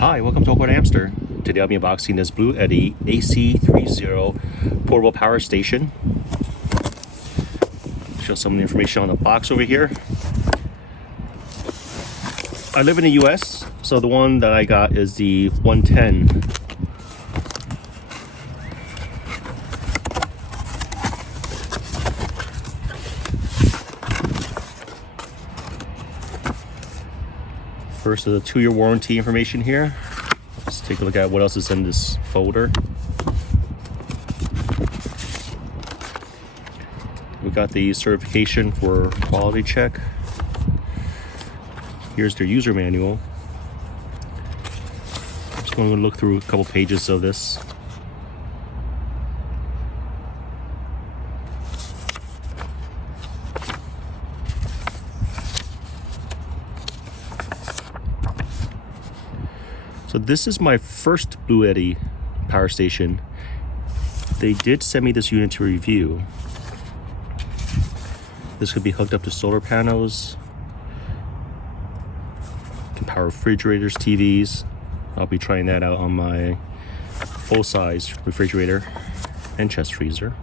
Hi, welcome to AwkwardHamster. Today I'll be unboxing this Bluetti AC30 portable power station. Show some of the information on the box over here. I live in the US, so the one that I got is the 110. First is the 2-year warranty information here. Let's take a look at what else is in this folder. We got the certification for quality check. Here's their user manual. I'm just going to look through a couple pages of this. So this is my first Bluetti power station. They did send me this unit to review. This could be hooked up to solar panels. Can power refrigerators, TVs. I'll be trying that out on my full-size refrigerator and chest freezer.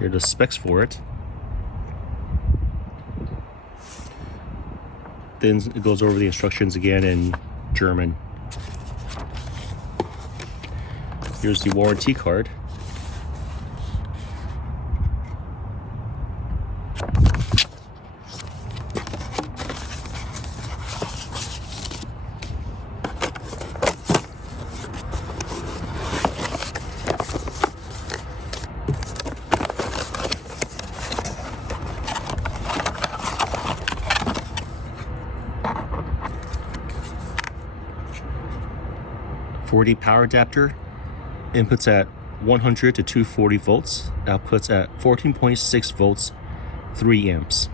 Here are the specs for it. Then it goes over the instructions again in German. Here's the warranty card. .40 power adapter, inputs at 100 to 240 volts, outputs at 14.6 volts, 3 amps.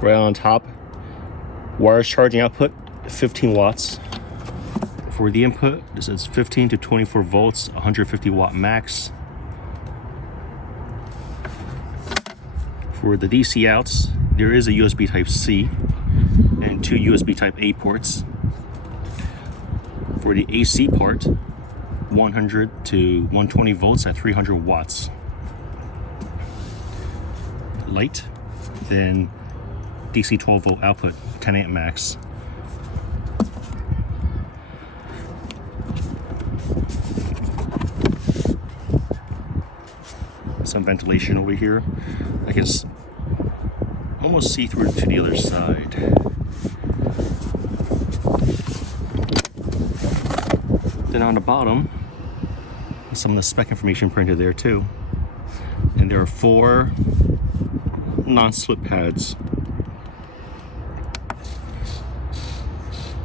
Right on top, wireless charging output, 15 watts. For the input, this is 15 to 24 volts, 150 watt max. For the DC outs, there is a USB Type-C and 2 USB Type-A ports. For the AC part, 100 to 120 volts at 300 watts. Light, then DC 12 volt output, 10 amp max. Some ventilation over here. I can almost see through to the other side. Then on the bottom, some of the spec information printed there too. And there are 4 non-slip pads.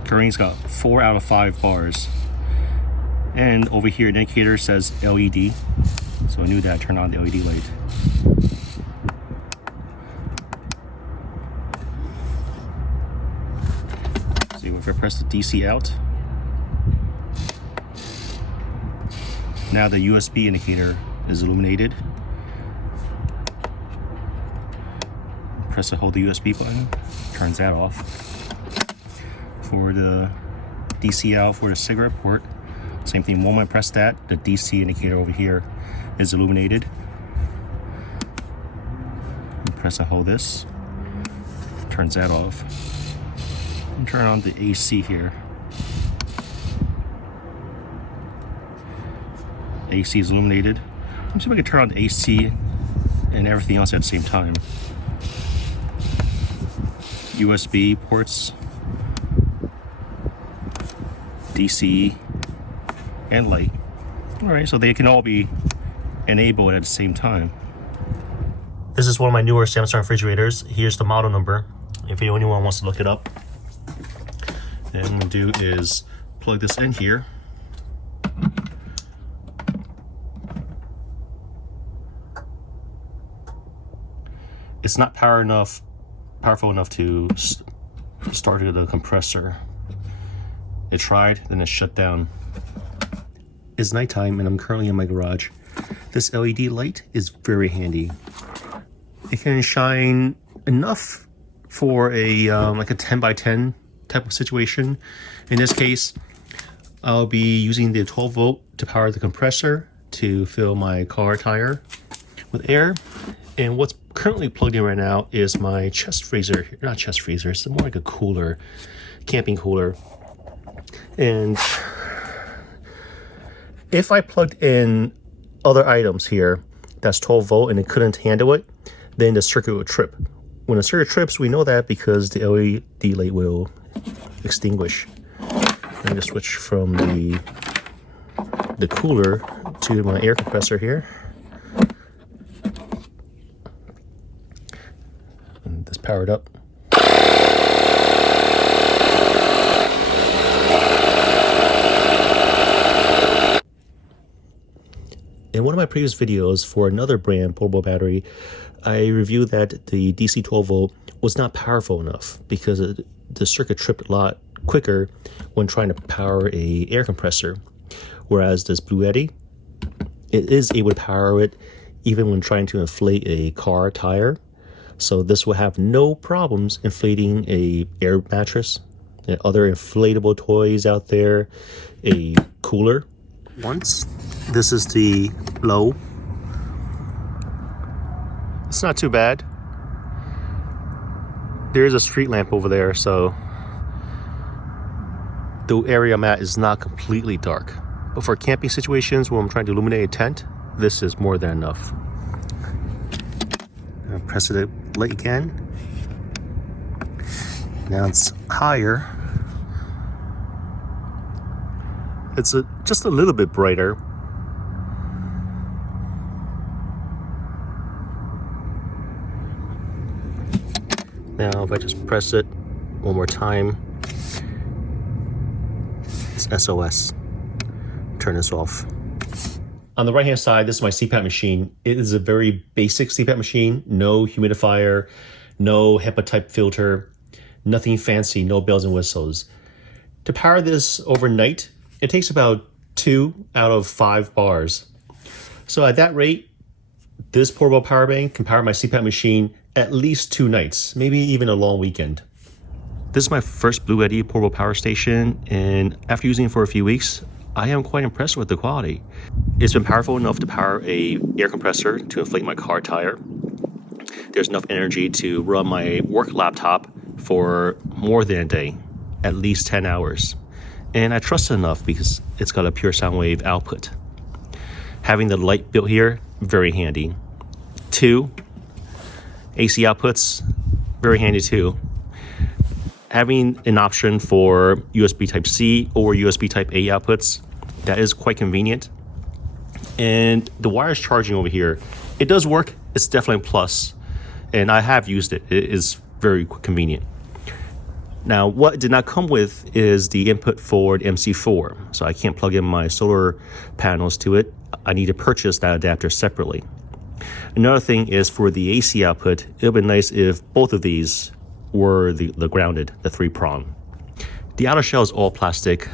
Current's got 4 out of 5 bars. And over here, the indicator says LED. So I knew that I turned on the LED light. See, if I press the DC out, now the USB indicator is illuminated. Press and hold the USB button, turns that off. For the DC out for the cigarette port, same thing. When I press that, the DC indicator over here is illuminated. Press and hold this, turns that off. And turn on the AC here. AC is illuminated. Let me see if I can turn on the AC and everything else at the same time. USB ports, DC, and light. Alright, so they can all be enabled at the same time. This is one of my newer Samsung refrigerators. Here's the model number, if anyone wants to look it up. Then what I'm going to do is plug this in here. It's not power powerful enough to start the compressor. It tried, then it shut down. It's nighttime and I'm currently in my garage. This LED light is very handy. It can shine enough for a like a 10 by 10 type of situation. In this case, I'll be using the 12 volt to power the compressor to fill my car tire with air. And what's currently plugged in right now is my chest freezer. Not chest freezer, it's more like a cooler, camping cooler. And if I plugged in other items here that's 12 volt and it couldn't handle it, then the circuit would trip. When the circuit trips, we know that because the LED light will extinguish. I'm going to switch from the cooler to my air compressor here. And this powered up. In one of my previous videos for another brand portable battery, I reviewed that the DC 12 volt was not powerful enough because the circuit tripped a lot quicker when trying to power a air compressor. Whereas this Bluetti, it is able to power it even when trying to inflate a car tire. So this will have no problems inflating a air mattress, and other inflatable toys out there, a cooler. Once this is the low, it's not too bad. There is a street lamp over there, so the area I'm at is not completely dark. But for camping situations where I'm trying to illuminate a tent, this is more than enough. I'll press it light again. Now it's higher. It's just a little bit brighter. Now if I just press it one more time, it's SOS. Turn this off. On the right hand side, this is my CPAP machine. It is a very basic CPAP machine. No humidifier, no HEPA type filter, nothing fancy, no bells and whistles. To power this overnight, it takes about 2 out of 5 bars. So at that rate, this portable power bank can power my CPAP machine at least 2 nights, maybe even a long weekend. This is my first Bluetti portable power station, and after using it for a few weeks, I am quite impressed with the quality. It's been powerful enough to power a air compressor to inflate my car tire. There's enough energy to run my work laptop for more than a day, at least 10 hours. And I trust it enough because it's got a pure sound wave output. Having the light built here, very handy. 2 AC outputs, very handy too. Having an option for USB Type-C or USB Type-A outputs, that is quite convenient. And the wireless charging over here, it does work. It's definitely a plus. And I have used it. It is very convenient. Now, what it did not come with is the input for the MC4. So I can't plug in my solar panels to it. I need to purchase that adapter separately. Another thing is for the AC output, it would be nice if both of these were the grounded, the 3-prong. The outer shell is all plastic.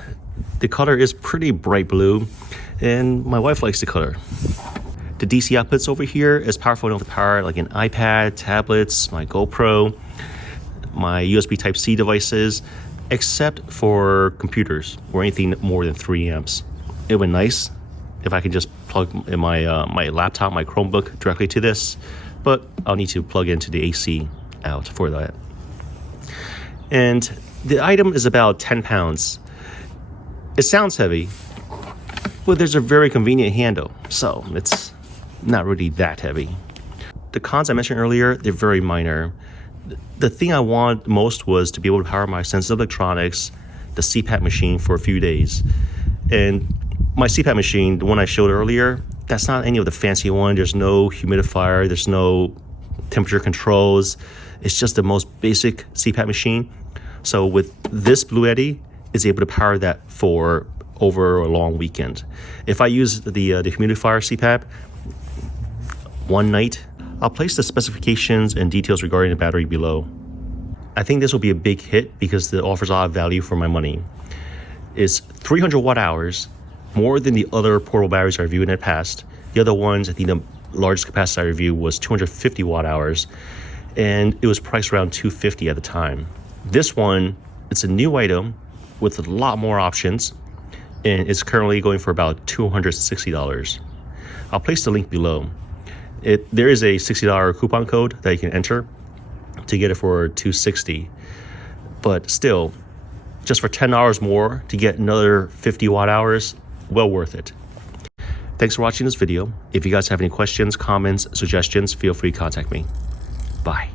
The color is pretty bright blue, and my wife likes the color. The DC outputs over here is powerful enough to power like an iPad, tablets, my GoPro, my USB Type-C devices, except for computers or anything more than 3 amps. It would be nice if I could just plug in my my laptop, my Chromebook directly to this, but I'll need to plug into the AC out for that. And the item is about 10 pounds. It sounds heavy, but there's a very convenient handle, so it's not really that heavy. The cons I mentioned earlier, they're very minor. The thing I wanted most was to be able to power my sensitive electronics, the CPAP machine, for a few days. And my CPAP machine, the one I showed earlier, that's not any of the fancy one. There's no humidifier, there's no temperature controls. It's just the most basic CPAP machine. So with this Bluetti, it's able to power that for over a long weekend. If I use the humidifier CPAP one night, I'll place the specifications and details regarding the battery below. I think this will be a big hit because it offers a lot of value for my money. It's 300 watt hours, more than the other portable batteries I reviewed in the past. The other ones, I think the largest capacity I reviewed was 250 watt hours, and it was priced around $250 at the time. This one, it's a new item with a lot more options, and it's currently going for about $260. I'll place the link below. There is a $60 coupon code that you can enter to get it for $260, but still, just for $10 more to get another 50 watt hours, well worth it. Thanks for watching this video. If you guys have any questions, comments, suggestions, feel free to contact me. Bye.